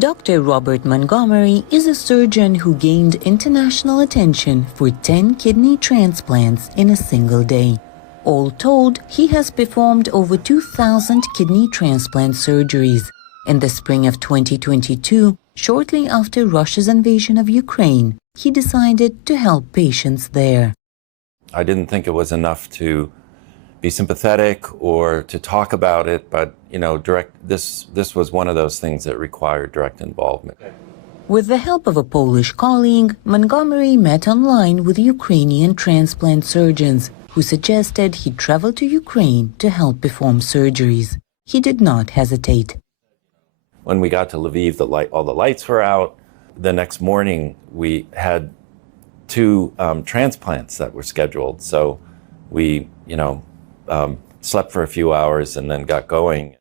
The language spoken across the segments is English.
Dr. Robert Montgomery is a surgeon who gained international attention for 10 kidney transplants in a single day. All told, he has performed over 2,000 kidney transplant surgeries. In the spring of 2022, shortly after Russia's invasion of Ukraine, he decided to help patients there. I didn't think it was enough to be sympathetic or to talk about it, but this was one of those things that required direct involvement. With the help of a Polish colleague, Montgomery met online with Ukrainian transplant surgeons who suggested he travel to Ukraine to help perform surgeries. He did not hesitate. When we got to Lviv, all the lights were out. The next morning, we had 2 transplants that were scheduled. So we, slept for a few hours and then got going.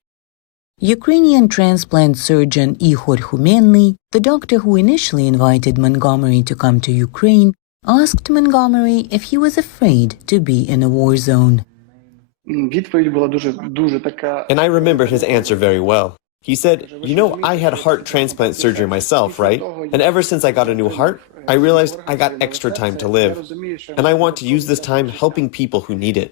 Ukrainian transplant surgeon Ihor Humenly, the doctor who initially invited Montgomery to come to Ukraine, asked Montgomery if he was afraid to be in a war zone. And I remembered his answer very well. He said, I had heart transplant surgery myself, right? And ever since I got a new heart, I realized I got extra time to live. And I want to use this time helping people who need it.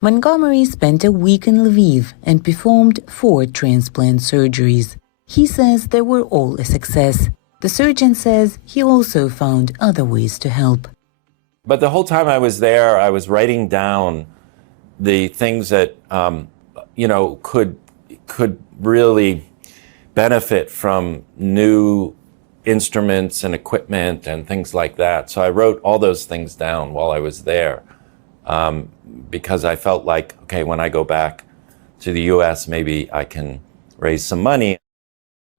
Montgomery spent a week in Lviv and performed 4 transplant surgeries. He says they were all a success. The surgeon says he also found other ways to help. But the whole time I was there, I was writing down the things that, could really benefit from new instruments and equipment and things like that. So I wrote all those things down while I was there because I felt like, okay, when I go back to the U.S., maybe I can raise some money.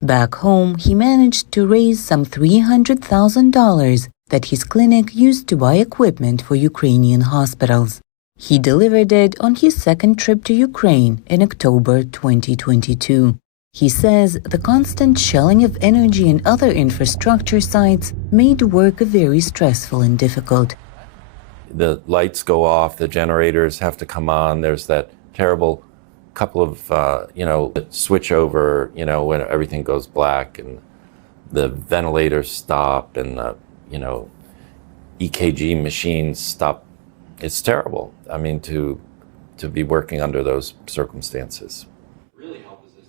Back home, he managed to raise some $300,000 that his clinic used to buy equipment for Ukrainian hospitals. He delivered it on his second trip to Ukraine in October 2022. He says the constant shelling of energy and other infrastructure sites made work very stressful and difficult. The lights go off, the generators have to come on, there's that terrible couple of, switch over, when everything goes black and the ventilators stop and the, EKG machines stop. It's terrible. I mean, to be working under those circumstances.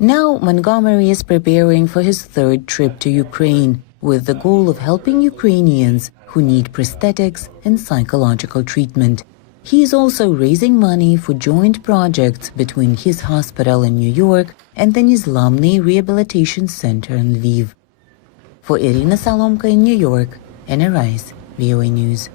Now Montgomery is preparing for his 3rd trip to Ukraine with the goal of helping Ukrainians who need prosthetics and psychological treatment. He is also raising money for joint projects between his hospital in New York and the Nizlamny Rehabilitation Center in Lviv. For Irina Salomka in New York, Anna Rice, VOA News.